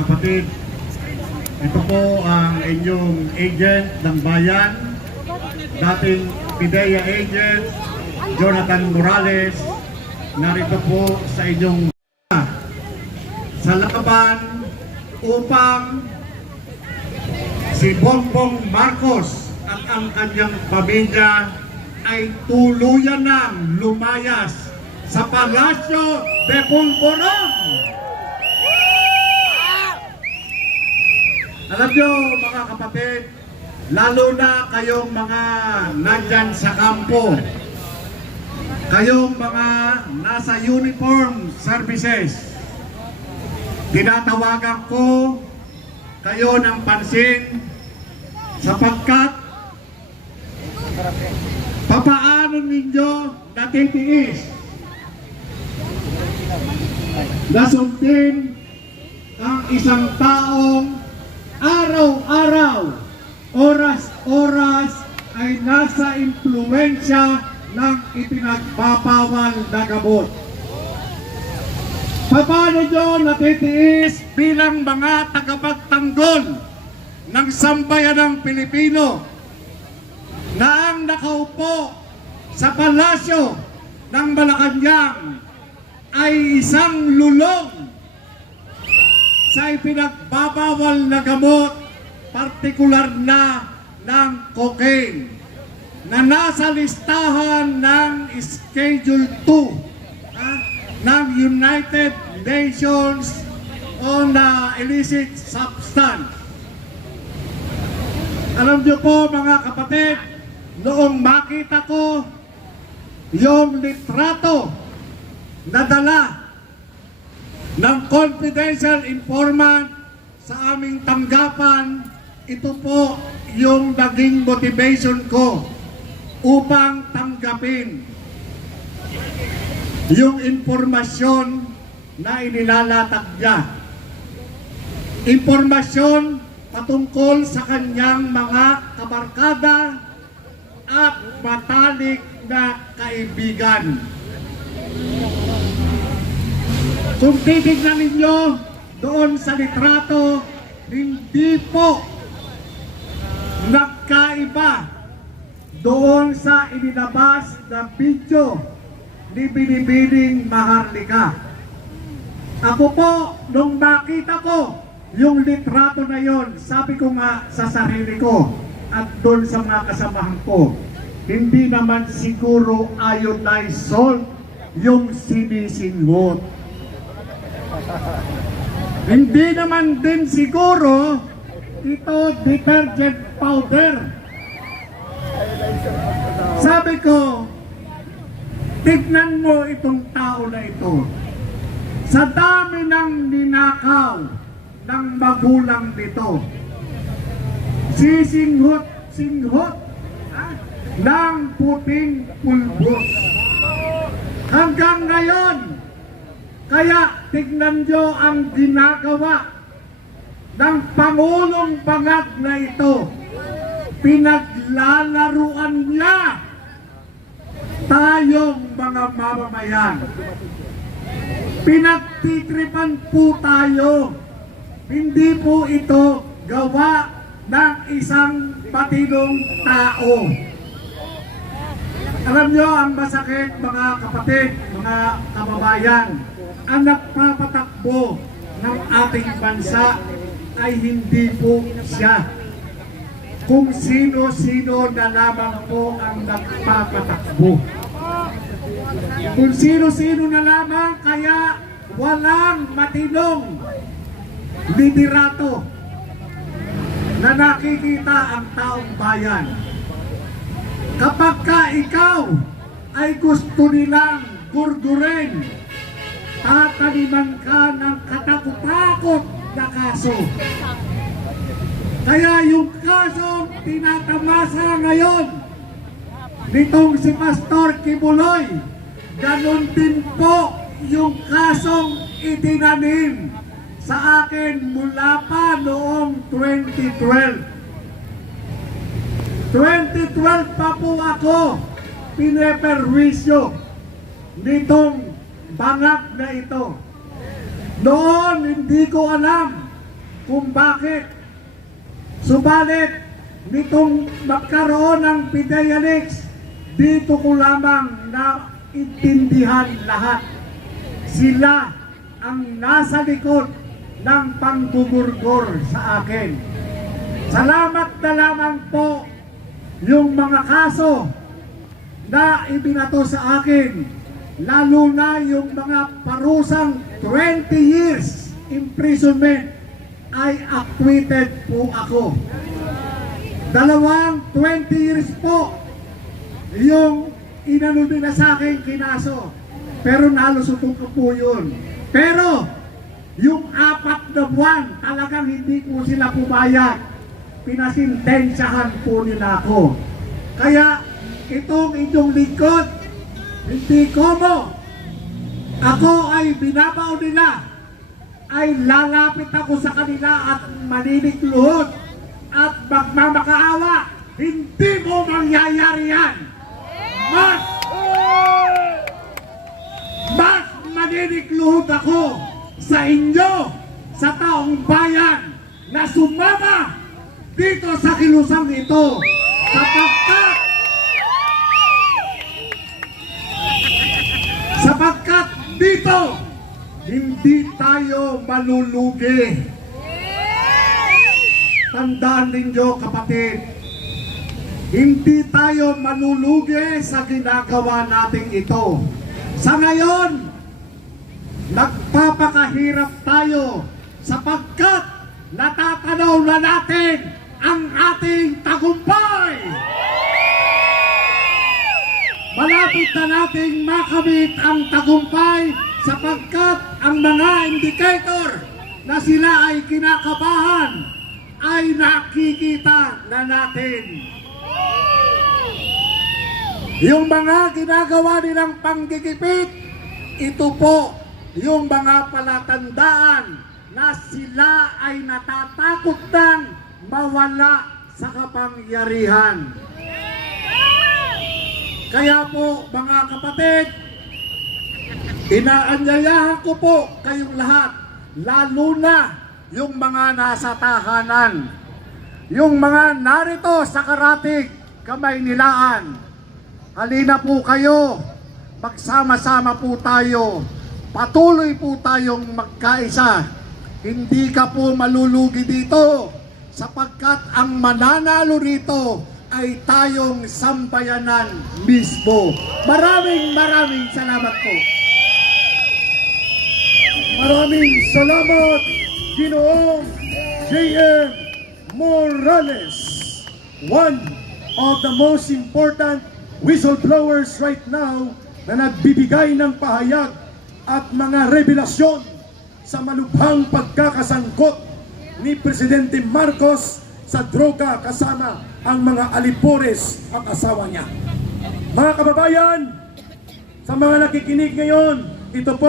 kapatid, ito po ang inyong agent ng bayan, dating PIDEA agent, Jonathan Morales, narito po sa inyong sa laban upang si Bongbong Marcos at ang kanyang pamilya ay tuluyan ng lumayas sa Palasyo de Pulboron. Alam nyo mga kapatid, lalo na kayong mga nandyan sa kampo, kayong mga nasa uniform services, tinatawagan ko kayo ng pansin sapagkat papaano ninyo natitiis na sundin ang isang taong araw-araw, oras-oras ay nasa impluwensya ng ipinagbabawal na gamot. Paano nyo natitiis bilang mga tagapagtanggol ng sambayanang Pilipino na ang nakaupo sa palasyo ng Malacanang ay isang lulong sa ipinagbabawal na gamot, partikular na ng cocaine, na nasa listahan ng Schedule 2 ng United Nations on illicit substance. Alam niyo po mga kapatid, noong makita ko yung litrato na dala ng confidential informant sa aming tanggapan, ito po yung naging motivation ko upang tanggapin yung impormasyon na inilalatag niya. Impormasyon patungkol sa kanyang mga kabarkada at matalik na kaibigan. Kung titignan ninyo doon sa litrato, hindi po nagkaiba doon sa inilabas na video ni Binibining Maharlika. Ako po, nung nakita ko yung litrato na yon, sabi ko nga sa sarili ko at doon sa mga kasamahan ko, hindi naman siguro iodized salt yung sinisinghot. Hindi naman din siguro ito detergent powder. Sabi ko, tignan mo itong tao na ito. Sa dami ng ninakaw ng magulang nito, sisinghot ng puting pulbos. Hanggang ngayon, kaya tignan nyo ang ginagawa ng Pangulong Bangag na ito. Pinaglalaruan niya tayong mga mamamayan. Pinagtitripan po tayo. Hindi po ito gawa ng isang matinong tao. Alam nyo ang masakit mga kapatid, mga kababayan, ang nagpapatakbo ng ating bansa ay hindi po siya. Kung sino-sino na lamang po ang nagpapatakbo. Kung sino-sino na lamang, kaya walang matinong liderato na nakikita ang taong bayan. Kapag ka ikaw ay gusto nilang gurgurin, tataniman ka ng katakot-takot na kaso. Kaya yung kasong tinatamasa ngayon nitong si Pastor Kibuloy, ganon din po yung kasong itinanim sa akin mula pa noong 2012. 2012 pa po ako pineperwisyo nitong bangag na ito. Noon hindi ko alam kung bakit. Subalit, nitong magkaroon ng Fidelix, dito ko lamang na intindihan lahat. Sila ang nasa likod ng panggugurgor sa akin. Salamat na lamang po yung mga kaso na ibinato sa akin, lalo na yung mga parusang 20 years imprisonment ay acquitted po ako. 20 years po yung inano nila sa akin kinaso, pero nalusutong ko po yun. Pero yung 4 na buwan talagang hindi po sila pumayag, pinasintensyahan po nila ako. Kaya itong inyong lingkod, hindi ko mo, ako ay binabaw nila, ay lalapit ako sa kanila at maninikluhod at magmamakaawa. Hindi mo mangyayari yan. Mas maninikluhod ako sa inyo, sa taong bayan na sumama dito sa kilusang ito, sapagkat dito hindi tayo malulugi. Tandaan ninyo, kapatid, hindi tayo malulugi sa ginagawa natin ito. Sa ngayon, nagpapakahirap tayo sapagkat natatanaw na natin ang ating tagumpay. Malapit na nating makamit ang tagumpay sapagkat ang mga indicator na sila ay kinakabahan ay nakikita na natin. Yung mga ginagawa nilang panggigipit, ito po yung mga palatandaan na sila ay natatakot ng mawala sa kapangyarihan. Kaya po mga kapatid, inaanyayahan ko po kayong lahat, lalo na yung mga nasa tahanan, yung mga narito sa Karatig, Kamaynilaan. Halina po kayo, magsama-sama po tayo, patuloy po tayong magkaisa. Hindi ka po malulugi dito sapagkat ang mananalo rito ay tayong sambayanan mismo. Maraming salamat po. Maraming salamat, Ginoong J.M. Morales, one of the most important whistleblowers right now na nagbibigay ng pahayag at mga revelasyon sa malubhang pagkakasangkot ni Presidente Marcos sa droga kasama ang mga alipores at asawa niya. Mga kababayan, sa mga nakikinig ngayon, ito po